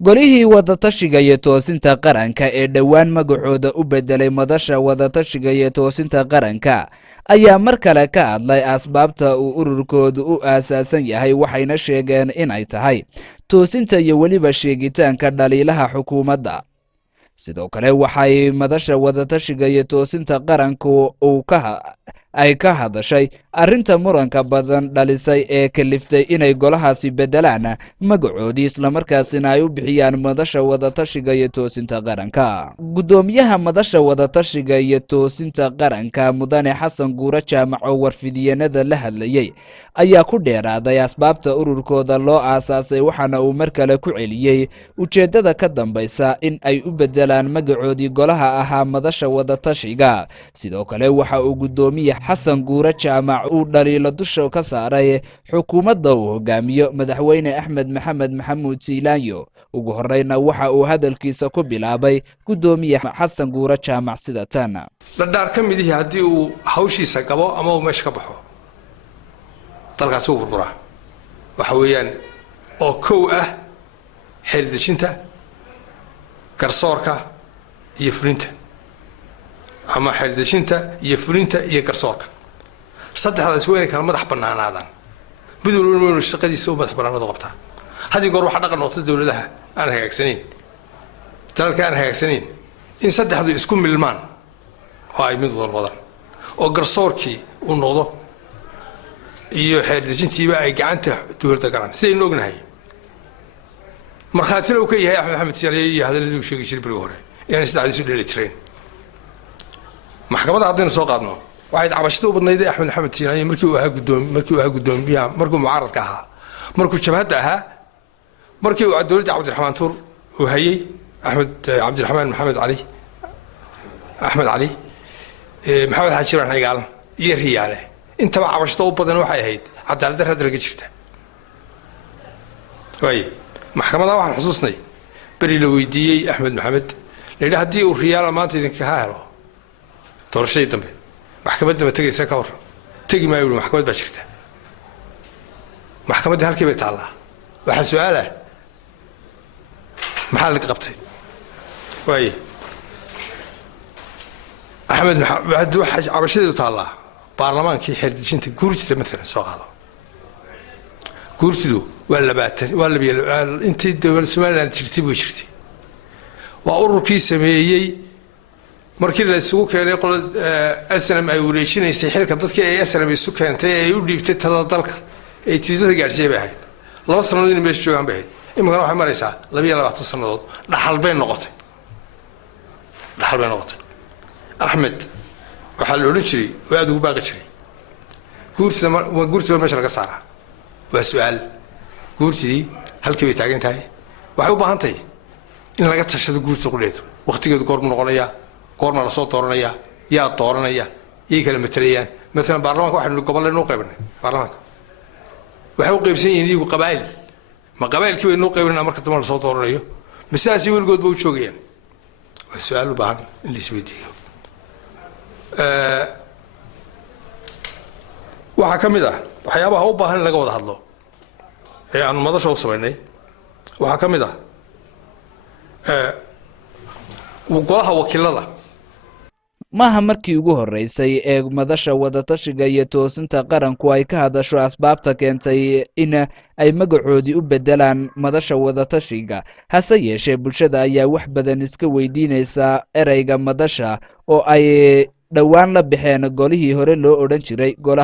golihii wadatashiga iyo toosinta qaranka ee dhowaan magacooda u bedelay madasha wadatashiga iyo toosinta qaranka ayaa mar kale ka hadlay asbaabta uu ururkoodu u aasaasan yahay waxayna sheegeen inay tahay toosinta iyo weliba sheegitaanka dhaliilaha xukuumadda. sidoo kale waxay madasha wadatashiga iyo toosinta qaranku ay ka hadashay arrinta muranka badan dhalisay ee kaliftay inay golahaasi bedelaan magacoodii islamarkaasina ay u bixiyaan madasha wadatashiga iyo toosinta qaranka. gudoomiyaha madasha wadatashiga iyo toosinta qaranka mudane xasan guure jaamac oo warfidyenada la hadlayay ayaa ku dheeraaday asbaabta ururkooda loo aasaasay waxaana uu mar kale ku celiyey ujeeddada ka dambaysa in ay u bedelaan magacoodii golaha ahaa madasha wadatashiga. sidoo kale waxa uu gudoomiye xasan guure jaamac uu dhaliilo dusha ka saaray xukuumadda uu hogaamiyo madaxweyne axmed maxamed maxamuud siilaanyo. ugu horeyna waxa uu hadalkiisa ku bilaabay gudoomiye xasan guure jaamac sida tan: dhadhaar ka midihii haddii uu hawshiisa gabo ama uu meesha ka baxo dalkaasi uu burburaa. waxa weeyaan oo kow ah xeeldejinta, garsoorka iyo fulinta, ama xeeldejinta iyo fulinta iyo garsoorka. saddexdaas weyn kala madax bannaanaadaan, mid walba inuu shaqadiisa u madax bannaanado qabtaa. haddii goor waxa dhaqan noqotay dowladaha aan hagaagsanayn, dalalka aan hagaagsanayn, in saddexdu isku milmaan oo ay mid walbadaan oo garsoorkii uu noqdo iyo xeeldejintiiba ay gacanta dowladda galaan sidaynu ognahay. markhaatina uu ka yahay axmed maxamed siyaaliye iyo hadalladii uu sheegi jiray berigi hore inaan saddexdiisu dheeli tireen. maxkamadda haddaynu soo qaadno waxay cabashada u badnayd axmed maxamed siyaaliye markii uu ahaa gudoomiyaha, markuu mucaaradka ahaa, markuu jabhadda ahaa, markii uu dowladda cabdiraxmaan tuur uu hayay cabdiraxmaan maxamed cali maxamed xaaji jiraan cigaal iyo riyaale. intaba cabashada u badan waxay ahayd cadaaladda radarka jirta. waaye maxkamadda waxaan xusuusnay beri la weydiiyey axmed maxamed la yidhi haddii uu riyaala maanta idinkaga helo doorashadii dambe maxkamadda ma tegaysa ka hor tegi maayo yidhi maxkamad baa jirta. maxkamaddii halkii bay taallaa. waxaa su-aalah maxaa laga qabtay? waaye axmed maxamed waxaa cabashadeedu taallaa baarlamaankii xeeldejinta guurtida maalan soo qaado. guurtidu waa intii dowlad somaliland jirtay way jirtay. waa ururkii sameeyey markii la isugu keenay qolada snm ay wareejinaysay xilka dadkii ay snm isu keentay ee ay u dhiibtay talada dalka ay tiridada gaadhsiiyay bay ahayd. 2 sannadood inay meesha joogaan bay ahayd. imikana waxay maraysaa 22 sannadood. dhaxal bay noqotay. axmed waxaa la odhan jiray oo aada ugu baaqi jiray guurtida meesha laga saaraa. waa su-aal. guurtidii halkii bay taagan tahay. waxay u baahan tahay in laga tashado guurtida qudheedu. waqtigeedu goormu noqonayaa, goorma lasoo dooranayaa, yaa dooranaya, yay kala matelayaan. maalan baarlamaanka waxaynu gobollaynu u qaybnay. baarlamaanka waxay u qaybsan yihiin iyagu qabaa'il. ma qabaa'ilkii baynu u qaybnayna marka dambe lasoo dooranayo ma sidaasi weligoodba u joogayaan? waa su-aal u baahan in la isweydiiyo. waxaa ka mid ah waxyaabaha u baahan in laga wada hadlo ee aanu madasha u samaynay. waxaa ka mid ah golaha wakiilada. maaha markii ugu horeysay ee madasha wadatashiga iyo toosinta qaranku ay ka hadasho asbaabta keentay in ay magacoodii u bedelaan madasha wadatashiga. hase yeeshee bulshada ayaa wax badan iska weydiinaysa ereyga madasha oo ay dhowaan la baxeen golihii hore loo odhan jiray golaha